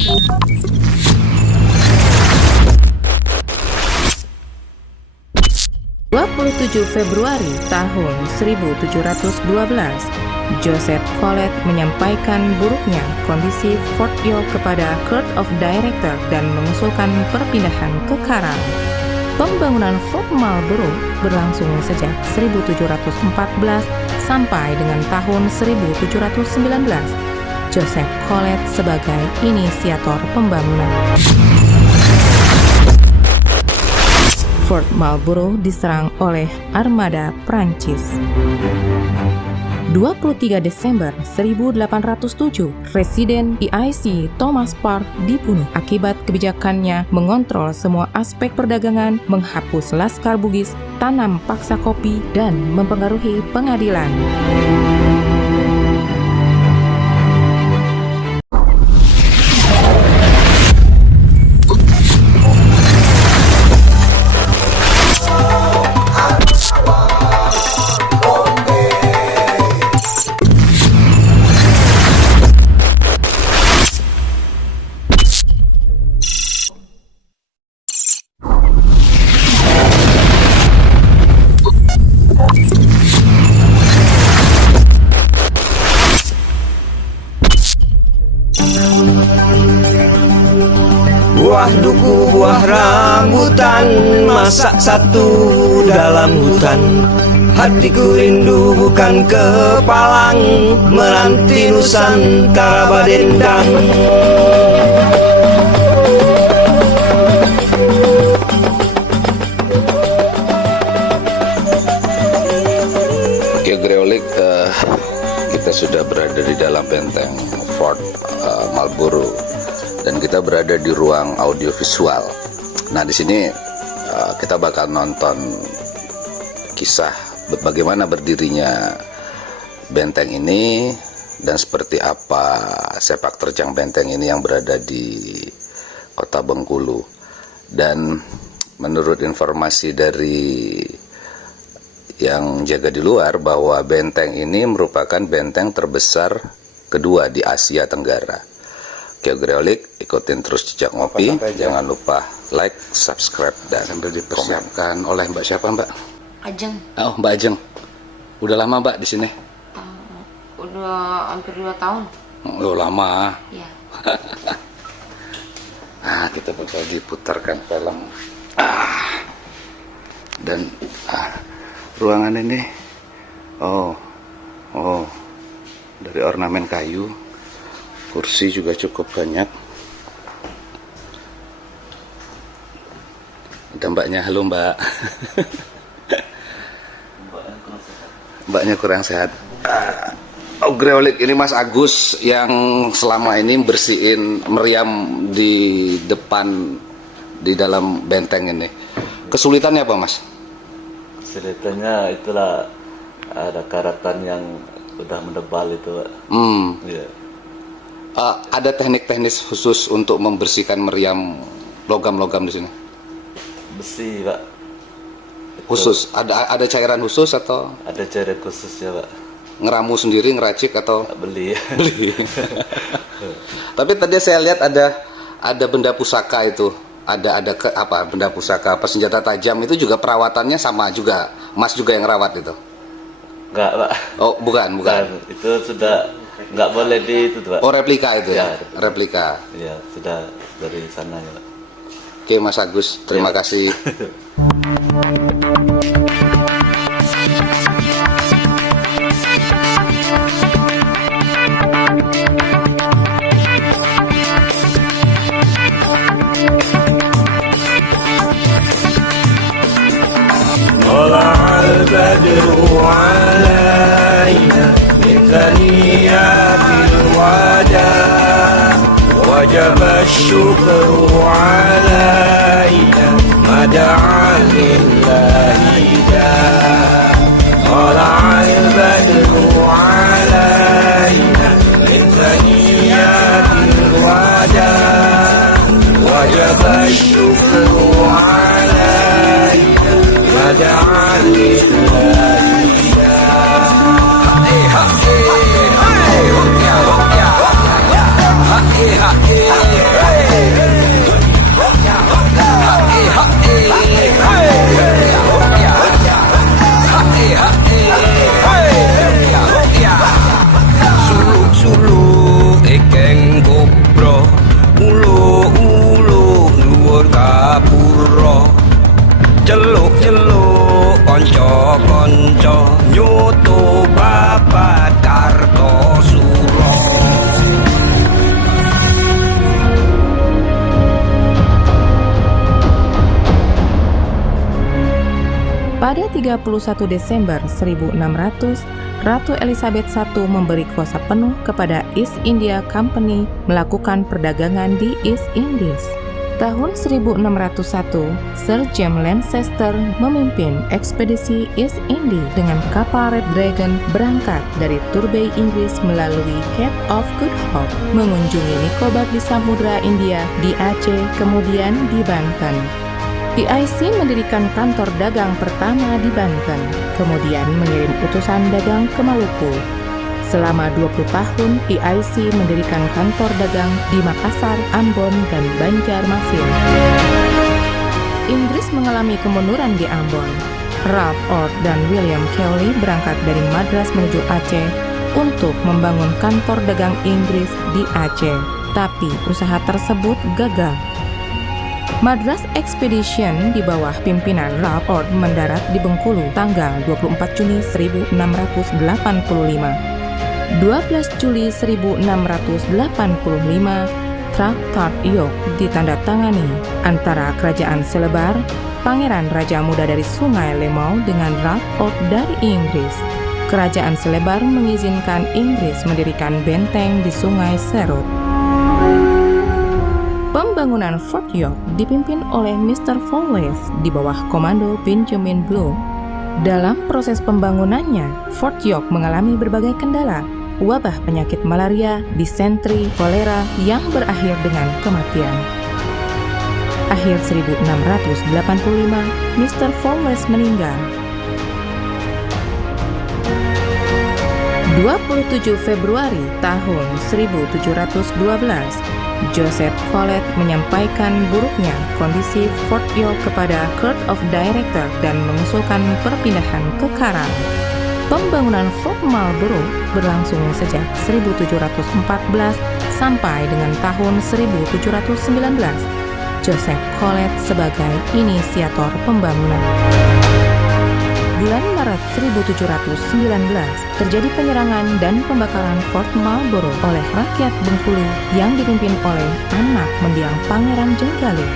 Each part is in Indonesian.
27 Februari tahun 1712, Joseph Collet menyampaikan buruknya kondisi Fort York kepada Court of Director dan mengusulkan perpindahan ke Karang. Pembangunan Fort Marlborough berlangsung sejak 1714 sampai dengan tahun 1719. Joseph Collet sebagai inisiator pembangunan. Fort Marlborough diserang oleh armada Prancis. 23 Desember 1807, Presiden PIC Thomas Parke dibunuh akibat kebijakannya mengontrol semua aspek perdagangan, menghapus laskar Bugis, tanam paksa kopi, dan mempengaruhi pengadilan. Buah duku, buah rambutan, masak satu dalam hutan. Hatiku rindu bukan kepalang, menanti Nusantara badendang. Oke, Greolik, kita sudah berada di dalam benteng Fort Marlborough. Dan kita berada di ruang audiovisual. Nah, di sini kita bakal nonton kisah bagaimana berdirinya benteng ini dan seperti apa sepak terjang benteng ini yang berada di Kota Bengkulu. Dan menurut informasi dari yang jaga di luar bahwa benteng ini merupakan benteng terbesar kedua di Asia Tenggara. Oke, Greolik, ikutin terus jejak ngopi. Jangan lupa like, subscribe, dan sambil dipersiapkan oleh Mbak siapa, Mbak? Ajeng. Oh, Mbak Ajeng. Udah lama, Mbak, di sini? Udah hampir 2 tahun. Oh, lama. Iya. Kita bakal diputarkan film. Dan ruangan ini, dari ornamen kayu. Kursi juga cukup banyak. Ada mbaknya, halo Mbak. Mbaknya kurang sehat. Oh, Greolik, ini Mas Agus yang selama ini bersihin meriam di depan, di dalam benteng ini. Kesulitannya apa, Mas? Kesulitannya itulah ada karatan yang udah mendebal itu, Pak. Yeah. Ada teknik-teknis khusus untuk membersihkan meriam logam-logam di sini? Besi, Pak. Khusus? Ada cairan khusus atau? Ada cairan khususnya, Pak. Ngeramu sendiri, ngeracik atau? Beli. Beli. Tapi tadi saya lihat ada benda pusaka itu. Ada benda pusaka, senjata tajam itu juga perawatannya sama juga. Mas juga yang rawat itu? Enggak, Pak. Oh, bukan. Itu sudah nggak boleh di itu, Pak. Oh, replika itu ya? Replika. Replika. Iya, sudah dari sana ya, Pak. Oke, Mas Agus, terima kasih. وجب الشكر علينا ما دعا لله داع طلع البدر علينا من ثنيات الوداع وجب الشكر علينا ما دعا لله داع Pada 31 Desember 1600, Ratu Elizabeth I memberi kuasa penuh kepada East India Company melakukan perdagangan di East Indies. Tahun 1601, Sir James Lancaster memimpin ekspedisi East India dengan kapal Red Dragon berangkat dari Torbay, Inggris melalui Cape of Good Hope, mengunjungi Nicobar di Samudra India, di Aceh, kemudian di Banten. PIC mendirikan kantor dagang pertama di Banten, kemudian mengirim utusan dagang ke Maluku. Selama 20 tahun, PIC mendirikan kantor dagang di Makassar, Ambon, dan Banjarmasin. Inggris mengalami kemunduran di Ambon. Ralph Ord dan William Cawley berangkat dari Madras menuju Aceh untuk membangun kantor dagang Inggris di Aceh, tapi usaha tersebut gagal. Madras Expedition di bawah pimpinan Ralph Ord mendarat di Bengkulu tanggal 24 Juni 1685. 12 Juli 1685, Traktat York ditandatangani antara Kerajaan Selebar, Pangeran Raja Muda dari Sungai Lemau dengan Ralph Ord dari Inggris. Kerajaan Selebar mengizinkan Inggris mendirikan benteng di Sungai Serut. Pembangunan Fort York dipimpin oleh Mr. Fowles di bawah komando Benjamin Bloom. Dalam proses pembangunannya, Fort York mengalami berbagai kendala. Wabah penyakit malaria, disentri, kolera yang berakhir dengan kematian. Akhir 1685, Mr. Fowles meninggal. 27 Februari tahun 1712, Joseph Collet menyampaikan buruknya kondisi Fort York kepada Court of Director dan mengusulkan perpindahan ke Karang. Pembangunan Fort Marlborough berlangsung sejak 1714 sampai dengan tahun 1719. Joseph Collet sebagai inisiator pembangunan. Bulan Maret 1719, terjadi penyerangan dan pembakaran Fort Marlborough oleh rakyat Bengkulu yang dipimpin oleh anak mendiang Pangeran Jenggalu.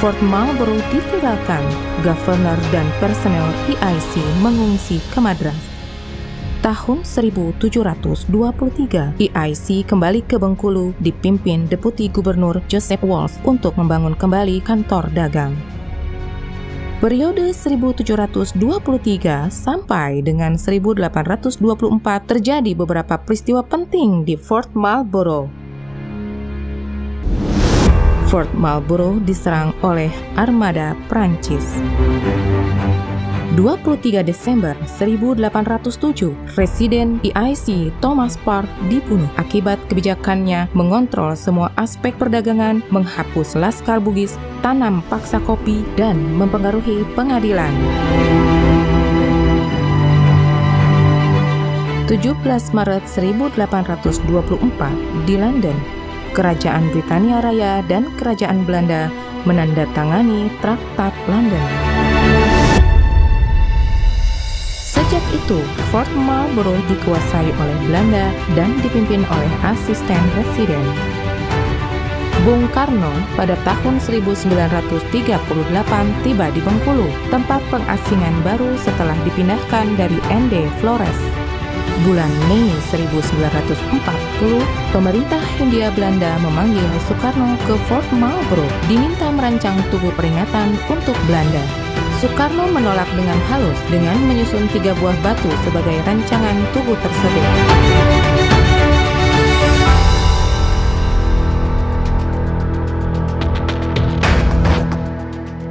Fort Marlborough ditinggalkan, Governor dan personel PIC mengungsi ke Madras. Tahun 1723, PIC kembali ke Bengkulu dipimpin Deputi Gubernur Joseph Walsh untuk membangun kembali kantor dagang. Periode 1723 sampai dengan 1824 terjadi beberapa peristiwa penting di Fort Marlborough. Fort Marlborough diserang oleh armada Prancis. 23 Desember 1807, Presiden PIC Thomas Parke dibunuh akibat kebijakannya mengontrol semua aspek perdagangan, menghapus laskar Bugis, tanam paksa kopi, dan mempengaruhi pengadilan. 17 Maret 1824 di London, Kerajaan Britania Raya dan Kerajaan Belanda menandatangani Traktat London. Sejak itu, Fort Marlborough dikuasai oleh Belanda dan dipimpin oleh asisten presiden. Bung Karno pada tahun 1938 tiba di Bengkulu, tempat pengasingan baru setelah dipindahkan dari ND Flores. Bulan Mei 1940, pemerintah Hindia Belanda memanggil Soekarno ke Fort Marlborough diminta merancang tugu peringatan untuk Belanda. Soekarno menolak dengan halus dengan menyusun 3 buah batu sebagai rancangan tugu tersebut.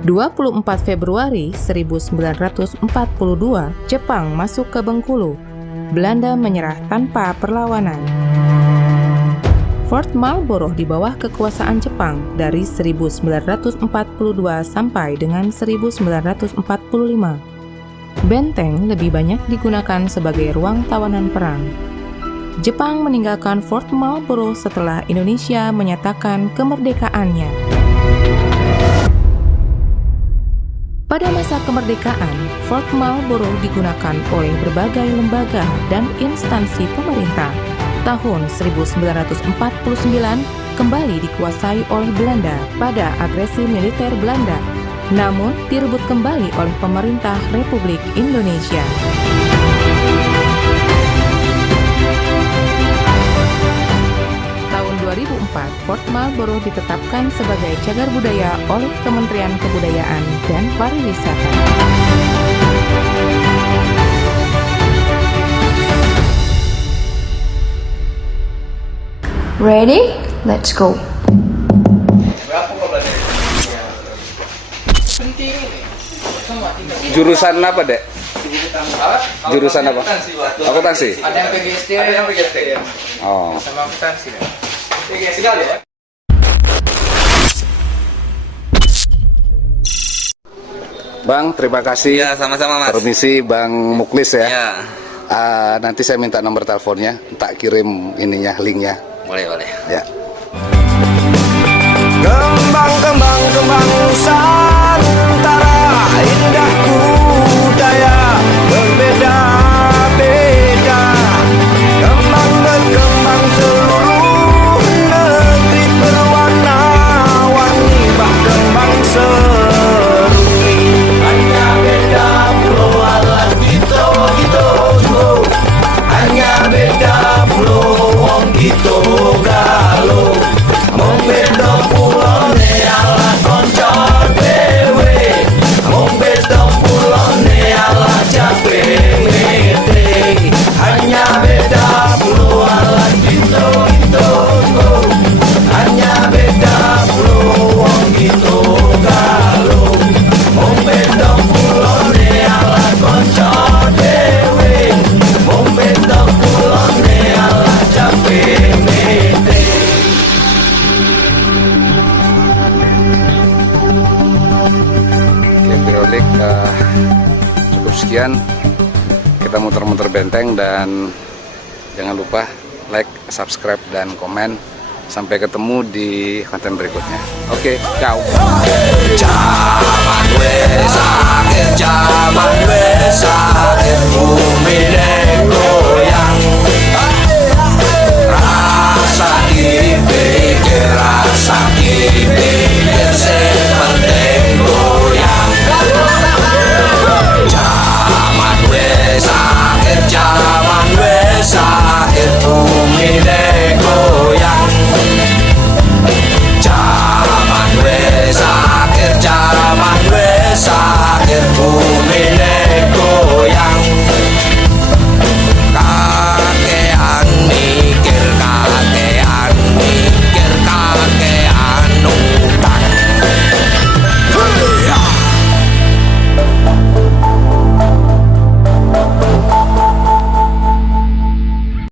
(24 Februari 1942), Jepang masuk ke Bengkulu. Belanda menyerah tanpa perlawanan. Fort Marlborough di bawah kekuasaan Jepang dari 1942 sampai dengan 1945. Benteng lebih banyak digunakan sebagai ruang tawanan perang. Jepang meninggalkan Fort Marlborough setelah Indonesia menyatakan kemerdekaannya. Pada masa kemerdekaan, Fort Marlborough digunakan oleh berbagai lembaga dan instansi pemerintah. Tahun 1949 kembali dikuasai oleh Belanda pada agresi militer Belanda. namun direbut kembali oleh pemerintah Republik Indonesia. Tahun 2004, Fort Marlborough ditetapkan sebagai cagar budaya oleh Kementerian Kebudayaan dan Pariwisata. Ready? Let's go. Jurusan apa, Dek? Jurusan apa? Akuntansi. Ada yang PGSD, ada yang PGSD. Oh. Sama akuntansi. Bang, terima kasih. Ya, sama-sama Mas. Permisi Bang Muklis ya. Ya, Nanti saya minta nomor teleponnya, tak kirim ininya, linknya. boleh. Ya. Kembang Nusantara, indah budaya berbeda-beda. Kembang berkembang seluruh negeri berwarna-warni, bahkan bangsa hanya beda pulau alat gitu. Hanya beda pulau wong gitu galo. Mong beda pulau ne ala konco dewe. Mong beda pulau ne ala cabe mete. Hanya beda pulau ala gitu. Hanya beda pulau wong gitu galo. Mong beda pulau ne ala konco dewe. Mong beda pulau ne ala cabe mete. Oke, Biolik, cukup sekian. Kita muter-muter benteng dan jangan lupa like, subscribe, dan komen. Sampai ketemu di konten berikutnya. Oke, ciao. Zaman wes akhir bumi goyang. Rasa dipikir rasa